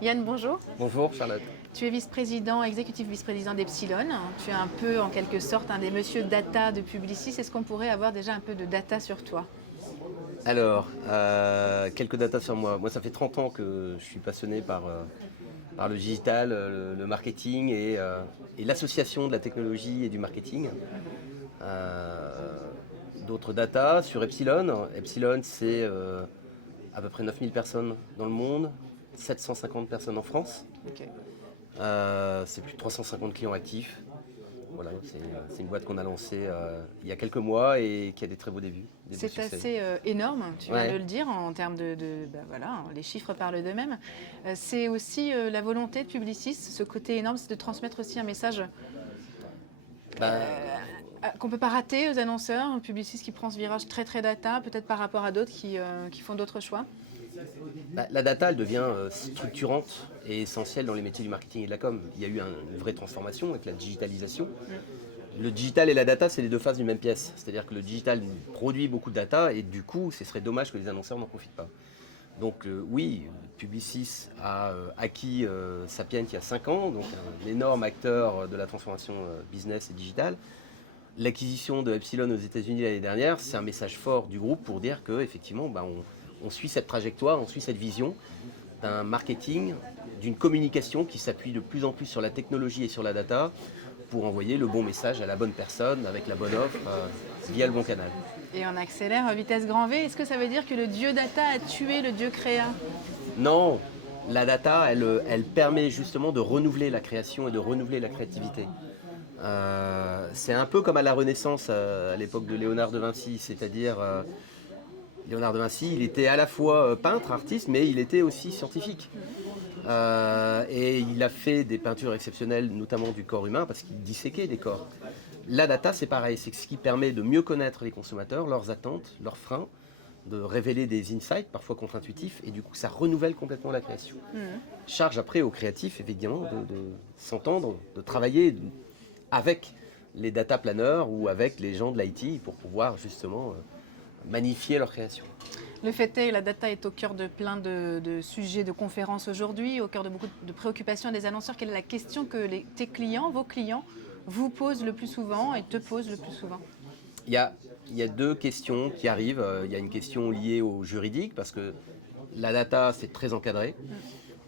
Yann, bonjour. Bonjour Charlotte. Tu es vice-président, exécutif vice-président d'Epsilon. Tu es un peu, en quelque sorte, un des monsieur data de Publicis. Est-ce qu'on pourrait avoir déjà un peu de data sur toi? Alors, quelques datas sur moi. Moi, ça fait 30 ans que je suis passionné par le digital, le marketing et l'association de la technologie et du marketing. D'autres datas sur Epsilon. Epsilon, c'est à peu près 9000 personnes dans le monde, 750 personnes en France. Ok. C'est plus de 350 clients actifs. Voilà, c'est une boîte qu'on a lancée il y a quelques mois et qui a des très beaux débuts. Des beaux C'est succès. assez énorme, tu viens Ouais. de le dire, en termes voilà, les chiffres parlent d'eux-mêmes. C'est aussi la volonté de Publicis, ce côté énorme, c'est de transmettre aussi un message Ben, qu'on ne peut pas rater aux annonceurs. Un Publicis qui prend ce virage très très data, peut-être par rapport à d'autres qui font d'autres choix. la data, elle devient structurante et essentielle dans les métiers du marketing et de la com. Il y a eu une vraie transformation avec la digitalisation. Le digital et la data, c'est les deux faces d'une même pièce. C'est-à-dire que le digital produit beaucoup de data et du coup, ce serait dommage que les annonceurs n'en profitent pas. Donc oui, Publicis a acquis Sapient il y a 5 ans, donc un énorme acteur de la transformation business et digitale. L'acquisition de Epsilon aux États-Unis l'année dernière, c'est un message fort du groupe pour dire qu'effectivement, on suit cette trajectoire, on suit cette vision d'un marketing, d'une communication qui s'appuie de plus en plus sur la technologie et sur la data pour envoyer le bon message à la bonne personne, avec la bonne offre, via le bon canal. Et on accélère à vitesse grand V. Est-ce que ça veut dire que le dieu data a tué le dieu créa? Non, la data, elle permet justement de renouveler la création et de renouveler la créativité. C'est un peu comme à la Renaissance, à l'époque de Léonard de Vinci, c'est-à-dire Léonard de Vinci, il était à la fois peintre, artiste, mais il était aussi scientifique. Et il a fait des peintures exceptionnelles, notamment du corps humain, parce qu'il disséquait des corps. La data, c'est pareil, c'est ce qui permet de mieux connaître les consommateurs, leurs attentes, leurs freins, de révéler des insights, parfois contre-intuitifs, et du coup, ça renouvelle complètement la création. Charge après aux créatifs, évidemment, de s'entendre, de travailler avec les data planners ou avec les gens de l'IT pour pouvoir justement magnifier leur création. Le fait est, la data est au cœur de plein de sujets de conférences aujourd'hui, au cœur de beaucoup de préoccupations des annonceurs. Quelle est la question que tes clients, vos clients, vous posent le plus souvent et te posent le plus souvent? Il y a deux questions qui arrivent. Il y a une question liée au juridique parce que la data, c'est très encadré.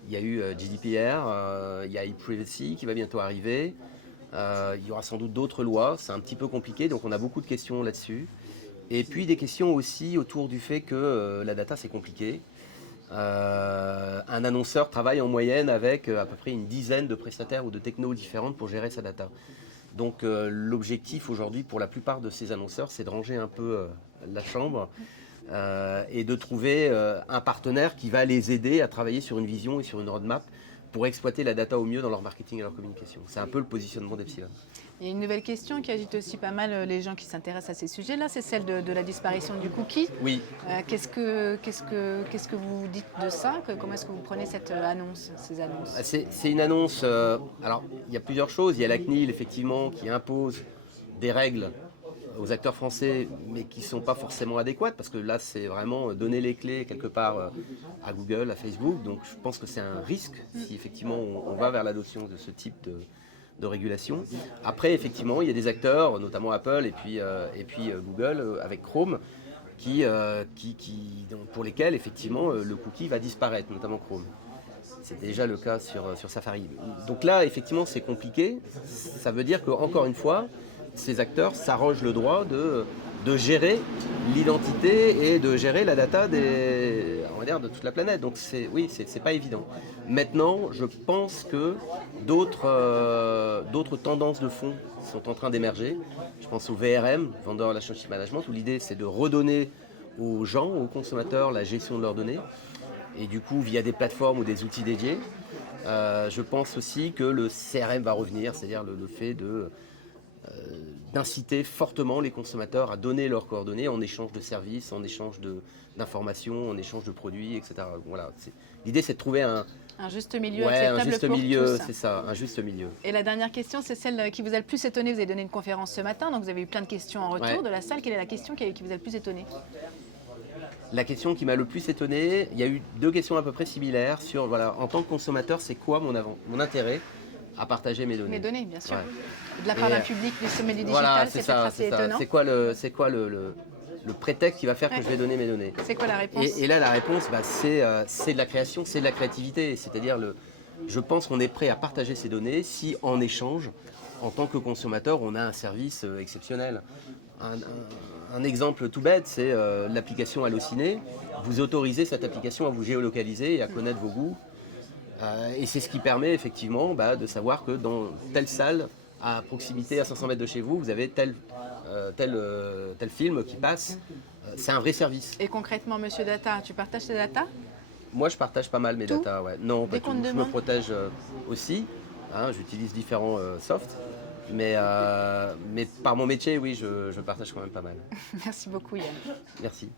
Il y a eu GDPR, il y a e-privacy qui va bientôt arriver. Il y aura sans doute d'autres lois. C'est un petit peu compliqué, donc on a beaucoup de questions là-dessus. Et puis des questions aussi autour du fait que la data, c'est compliqué. Un annonceur travaille en moyenne avec à peu près une dizaine de prestataires ou de technos différentes pour gérer sa data. Donc l'objectif aujourd'hui pour la plupart de ces annonceurs, c'est de ranger un peu la chambre et de trouver un partenaire qui va les aider à travailler sur une vision et sur une roadmap pour exploiter la data au mieux dans leur marketing et leur communication. C'est un peu le positionnement d'Epsilon. Il y a une nouvelle question qui agite aussi pas mal les gens qui s'intéressent à ces sujets-là, c'est celle de la disparition du cookie. Oui, Qu'est-ce que vous dites de ça? Comment est-ce que vous prenez cette annonce, ces annonces? c'est une annonce. Alors, il y a plusieurs choses. Il y a la CNIL, effectivement, qui impose des règles aux acteurs français, mais qui ne sont pas forcément adéquates, parce que là, c'est vraiment donner les clés quelque part à Google, à Facebook. Donc, je pense que c'est un risque si effectivement on va vers l'adoption de ce type de régulation. Après, effectivement, il y a des acteurs, notamment Apple et puis Google avec Chrome, pour lesquels effectivement le cookie va disparaître, notamment Chrome. C'est déjà le cas sur Safari. Donc là, effectivement, c'est compliqué. Ça veut dire qu'encore une fois, ces acteurs s'arrogent le droit de gérer l'identité et de gérer la data on va dire, de toute la planète. Donc oui, c'est pas évident. Maintenant, je pense que d'autres tendances de fond sont en train d'émerger. Je pense au VRM, Vendor Relationship Management, où l'idée c'est de redonner aux gens, aux consommateurs, la gestion de leurs données. Et du coup, via des plateformes ou des outils dédiés. Je pense aussi que le CRM va revenir, c'est-à-dire le fait d'inciter fortement les consommateurs à donner leurs coordonnées en échange de services, en échange d'informations, en échange de produits, etc. Voilà. L'idée, c'est de trouver Un juste milieu un acceptable juste pour milieu, tous. c'est ça, un juste milieu. Et la dernière question, c'est celle qui vous a le plus étonné. Vous avez donné une conférence ce matin, donc vous avez eu plein de questions en retour Ouais. de la salle. Quelle est la question qui vous a le plus étonné? La question qui m'a le plus étonné, il y a eu 2 questions à peu près similaires sur, voilà, en tant que consommateur, c'est quoi mon intérêt à partager mes données. Mes données, bien sûr. Ouais. De la part Et, d'un public du sommet du Voilà, digital, c'est c'est peut-être ça, assez c'est ça. étonnant. C'est quoi le prétexte qui va faire que Ouais. je vais donner mes données? C'est quoi la réponse? Et là, la réponse, bah, c'est de la création, c'est de la créativité. C'est-à-dire, je pense qu'on est prêt à partager ces données si, en échange, en tant que consommateur, on a un service exceptionnel. Un exemple tout bête, c'est l'application Allociné. Vous autorisez cette application à vous géolocaliser et à connaître vos goûts. Et c'est ce qui permet effectivement de savoir que dans telle salle, à proximité, à 500 mètres de chez vous, vous avez tel film qui passe. C'est un vrai service. Et concrètement, Monsieur Data, tu partages tes data? Moi, je partage pas mal mes Tout? datas. Ouais. Non, pas Dès qu'on tout. te Je me demande? protège aussi. Hein, j'utilise différents softs. Mais par mon métier, oui, je partage quand même pas mal. Merci beaucoup, Yann. Merci.